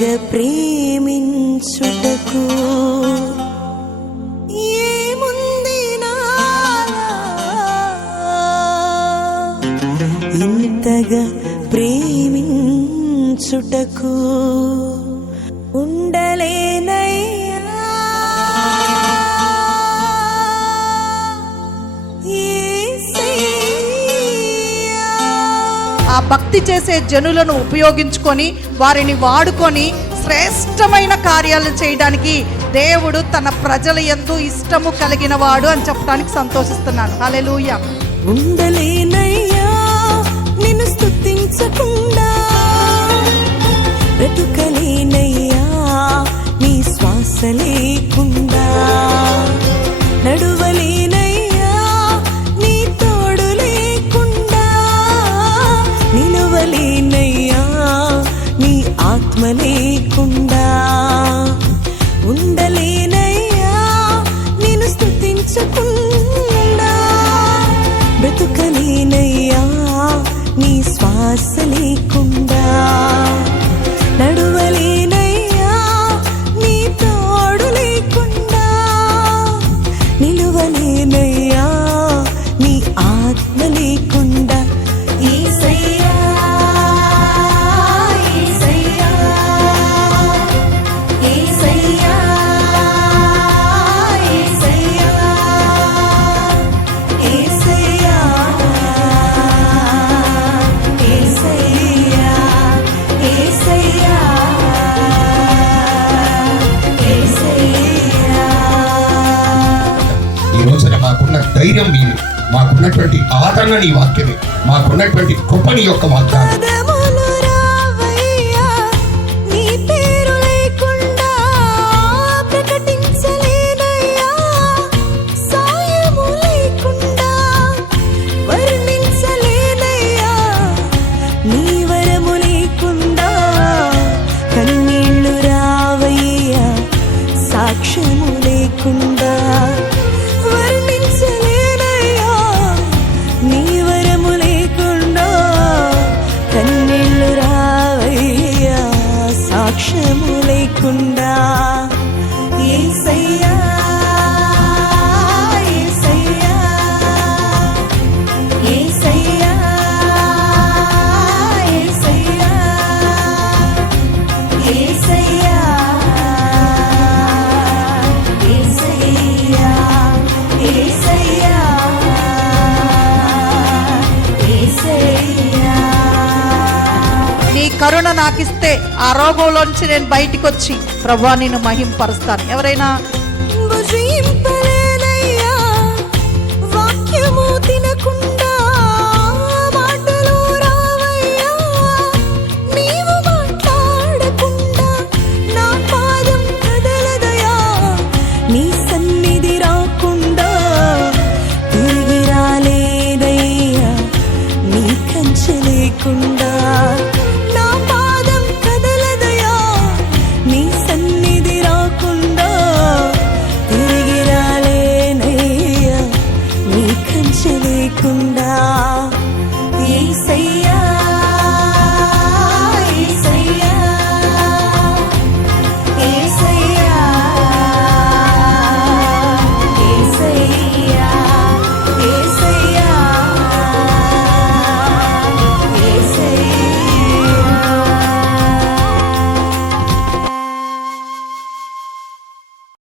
ఇంతగా ప్రేమించుటకు ఏముంది నాలో, ఇంతగా ప్రేమించుటకు ఉండలేనయ్యా. ఆ భక్తి చేసే జనులను ఉపయోగించుకొని వారిని వాడుకొని శ్రేష్టమైన కార్యాలను చేయడానికి దేవుడు తన ప్రజల యందు ఇష్టము కలిగిన వాడు అని చెప్పడానికి సంతోషిస్తున్నాను. హల్లెలూయా. ఉండలేనయ్యా నిన్ను స్తుతించకుండా, బ్రతుకలేనయ్యా నీ శ్వాస లేకుండా, నడువలేనయ్యా నీ తోడు లేకుండా, నిలవలేనయ్యా నీ ఆత్మ లేకుండా, ఉండలేనయ్యా నిన్ను స్తుతించకుండా, బ్రతుకలేనయ్యా నీ శ్వాస లేకుండా, నడువలేనయ్యా నీ తోడు లేకుండా, నిలువలేనయ్యా నీ ఆత్మ లేకుండా. యేసయ్యా యేసయ్యా యేసయ్యా యేసయ్యా యేసయ్యా యేసయ్యా యేసయ్యా యేసయ్యా. ఈ రోజున మాకున్న ధైర్యం మీరు, మాకున్నటువంటి ఆదరణ నీ వాక్యమే, మాకున్నటువంటి కృప నీ యొక్క వాగ్దానం. పదములు రావయ్యా నీ పేరు లేకుండా, ప్రకటించలేనయ్యా సాయము లేకుండా, వర్ణించలేనయ్యా నీ వరము లేకుండా, కన్నీళ్ళు రావయ్యా సాక్ష్యము లేకుండా, వర్ణించలేనయ్యా నీ వరము లేకుండా, కన్నీళ్ళు రావయ్యా సాక్ష్యము లేకుండా. యేసయ్యా యేసయ్యా యేసయ్యా యేసయ్యా యేసయ్యా యేసయ్యా యేసయ్యా యేసయ్యా. నీ కరుణ నాకిస్తే ఆ రోగంలోంచి నేను బయటికి వచ్చి ప్రభువా నిన్ను మహింపరుస్తాను. ఎవరైనా భుజింపలేనయ్యా వాక్యము తినకుండా, మాటలు రావయ్యా నీవు మాట్లాడకుండా, నా పాదం కదలదయా నీ సన్నిధి రాకుండా, తిరిగి రాలేదయ్యా నీ కంచె లేకుండా, నా పాదం కదలదయా నీ సన్నిధి రాకుండా, తిరిగి రాలేనయ్యా నీ కంచె లేకుండా. యేసయ్యా